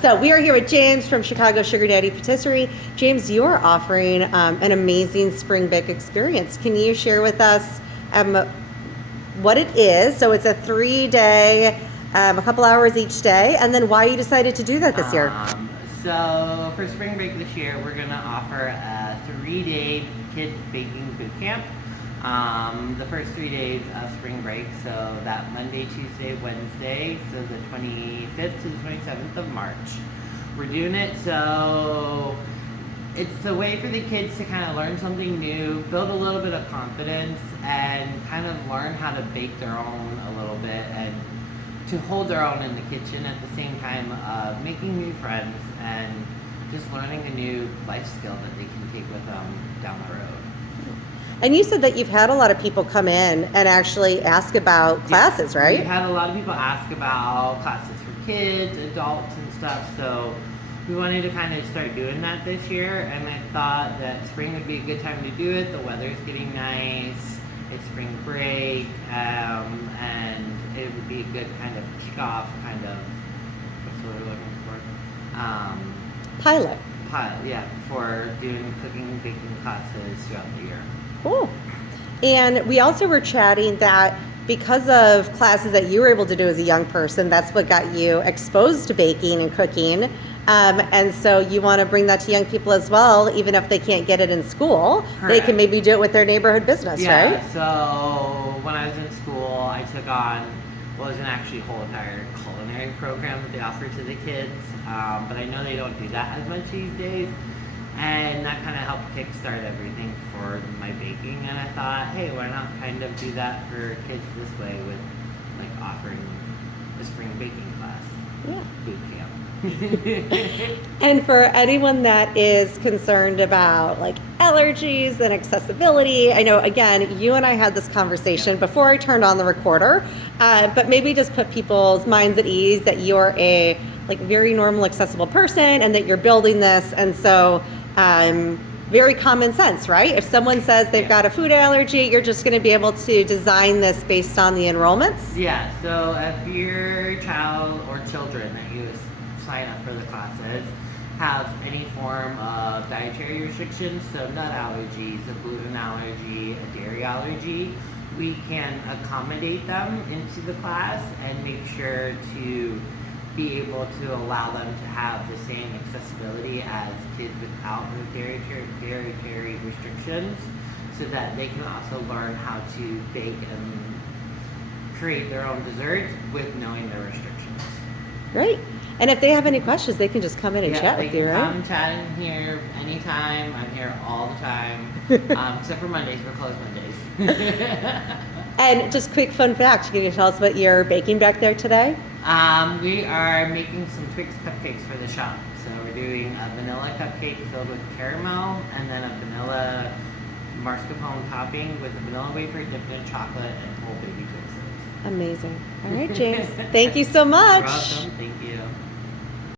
So we are here with James from Chicago Sugar Daddy Patisserie. James, you are offering an amazing spring bake experience. Can you share with us what it is? So it's a 3-day, a couple hours each day, and then why you decided to do that this year. So for spring break this year, we're going to offer a 3-day kids baking boot camp. The first 3 days of spring break, so that Monday, Tuesday, Wednesday, so the 25th to the 27th of March. We're doing it so it's a way for the kids to kind of learn something new, build a little bit of confidence, and kind of learn how to bake their own a little bit, and to hold their own in the kitchen at the same time of making new friends and just learning a new life skill that they can take with them down the road. And you said that you've had a lot of people come in and actually ask about classes, right? We've had a lot of people ask about classes for kids, adults, and stuff, so we wanted to kind of start doing that this year, and I thought that spring would be a good time to do it. The weather's getting nice, it's spring break, and it would be a good kind of kickoff, kind of, what's the word we're looking for? Pilot, yeah, for doing cooking and baking classes throughout the year. Cool. And we also were chatting that because of classes that you were able to do as a young person, that's what got you exposed to baking and cooking. And so you want to bring that to young people as well, even if they can't get it in school. Correct. They can maybe do it with their neighborhood business, right? Yeah, so when I was in school, I took on what was an actually whole entire culinary program that they offer to the kids. But I know they don't do that as much these days. And that kind of helped kickstart everything for my baking. And I thought, hey, why not kind of do that for kids this way with like offering a spring baking class, boot camp. And for anyone that is concerned about like allergies and accessibility, I know, again, you and I had this conversation before I turned on the recorder, but maybe just put people's minds at ease that you're a like very normal, accessible person and that you're building this. And so very common sense, right? If someone says they've got a food allergy, you're just going to be able to design this based on the enrollments? Yeah, so if your child or children that you sign up for the classes have any form of dietary restrictions, so nut allergies, a gluten allergy, a dairy allergy, we can accommodate them into the class and make sure to be able to allow them to have the same accessibility as kids without the dietary restrictions, so that they can also learn how to bake and create their own desserts with knowing their restrictions. Right. And if they have any questions, they can just come in and chat with you, right? Come chat in here anytime. I'm here all the time, except for Mondays. We're closed Mondays. And just quick fun fact, can you tell us what you're baking back there today? We are making some Twix cupcakes for the shop. So we're doing a vanilla cupcake filled with caramel, and then a vanilla mascarpone topping with a vanilla wafer dipped in chocolate and whole baby Twixes. Amazing. All right, James. Thank you so much. You're welcome. Thank you.